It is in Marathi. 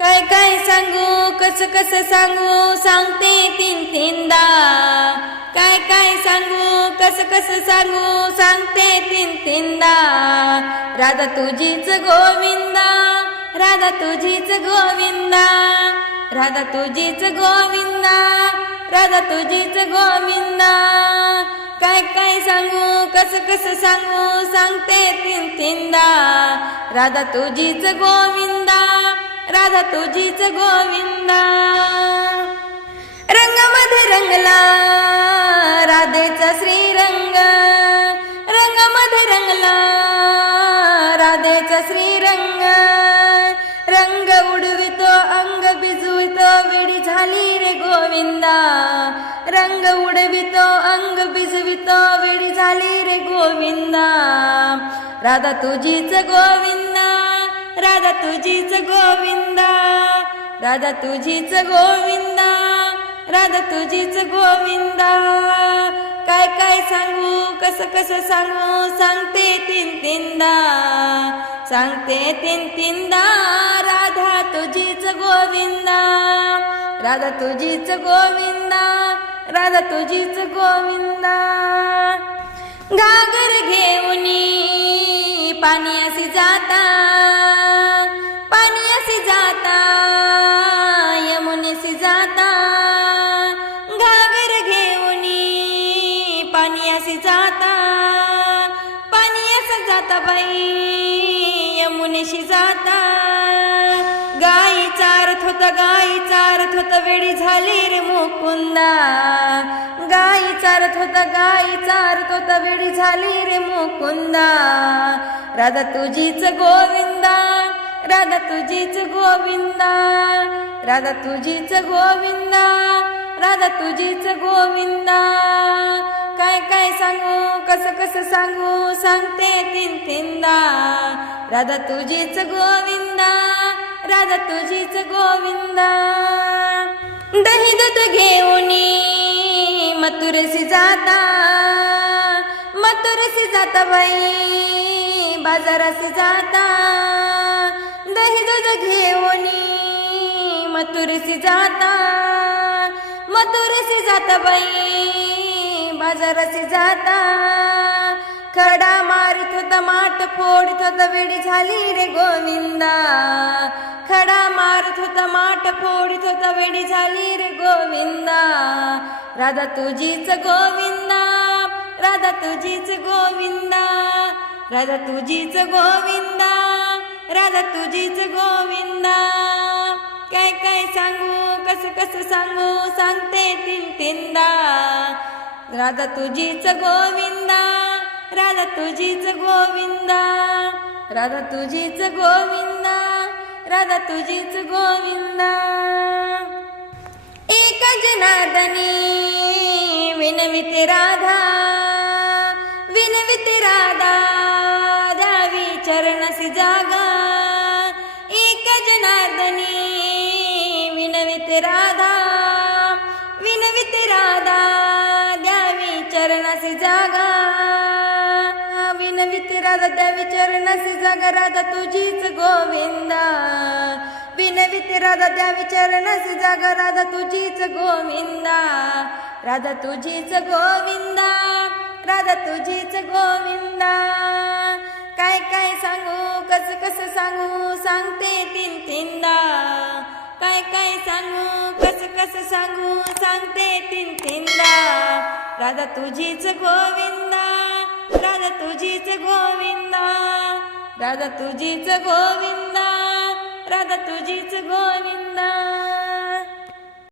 काय काय सांगू कस कस सांगू सांगते तीन तीनदा. काय काय सांगू कस कस सांगू सांगते तीन तीनदा. राधा तुझीच गोविंदा राधा तुझीच गोविंदा. राधा तुझीच गोविंदा राधा तुझीच गोविंदा. काय काय सांगू कस कस सांगू सांगते तीन तीनदा. राधा तुझीच गोविंदा राधा तुझीच गोविंदा. रंगमध्ये रंगला राधेचा श्रीरंग. रंगमध्ये रंगला राधेचा श्रीरंग. रंग उडवितो अंग भिजवितो वेडी झाली रे गोविंदा. रंग उडवितो अंग बिजवितो वेडी झाली रे गोविंदा. राधा तुझीच गोविंदा. राधा तुझीच गोविंदा राधा तुझीच गोविंदा राधा तुझीच गोविंदा. काय काय सांगू कस कस सांगू सांगते तीन तीनदा सांगते तीन तीनदा राधा तुझीच गोविंदा राधा तुझीच गोविंदा राधा तुझीच गोविंदा. घागर घेऊन पाणी असे जाता पाणी असे जाता पाणी असं जाता बाई यमुनेशी जाता. गाई चारत होत गाई चारत होत वेळी झाली रे मुकुंदा. गाई चारत होत गाई चारत होत वेळी झाली रे मुकुंदा. राधा तुझीच गोविंदा राधा तुझीच गोविंदा. राधा तुझीच गोविंदा राधा तुझीच गोविंदा. काय काय सांगू कस कस सांगू सांगते तीन तीनदा. राधा तुझीच गोविंदा राधा तुझीच गोविंदा. दही दूध घेऊन मथुरसी जाता. मथुरसी जाता बाई बाजारासी जाता. दही दूध घेऊन मथुरसी जाता. मथुरसी जाता बाई बाजारासी जाता. खडा मारित होता माठ फोडित होता वेडी झाली रे गोविंदा. खडा मारत होता माठ फोडित होता वेडी झाली रे गोविंदा. राधा तुझीच गोविंदा राधा तुझीच गोविंदा. राधा तुझीच गोविंदा राधा तुझीच गोविंदा. काय काय सांगू कस कस सांगू सांगते तीन तीनदा राधा तुझीच गोविंदा राधा तुझीच गोविंदा राधा तुझीच गोविंदा राधा तुझीच गोविंदा. एक जनादनी विनविते राधा विनविते राधा धावी चरणसी जागा. एक जनादनी विनविते राधा चरणसी जागा. विनविते राधा द्यावी नसी जागा राधा तुझीच गोविंदा. विनविते राधा द्यावी चरणसी जागा राधा तुझीच गोविंदा. राधा तुझीच गोविंदा. राधा तुझीच गोविंदा. काय काय सांगू कस कस सांगू सांगते तीन तीनदा काय काय सांगू कस कस सांगू सांगते तीन तीनदा. राधा तुझीच गोविंदा राधा तुझीच गोविंदा राधा तुझीच गोविंदा राधा तुझीच गोविंदा.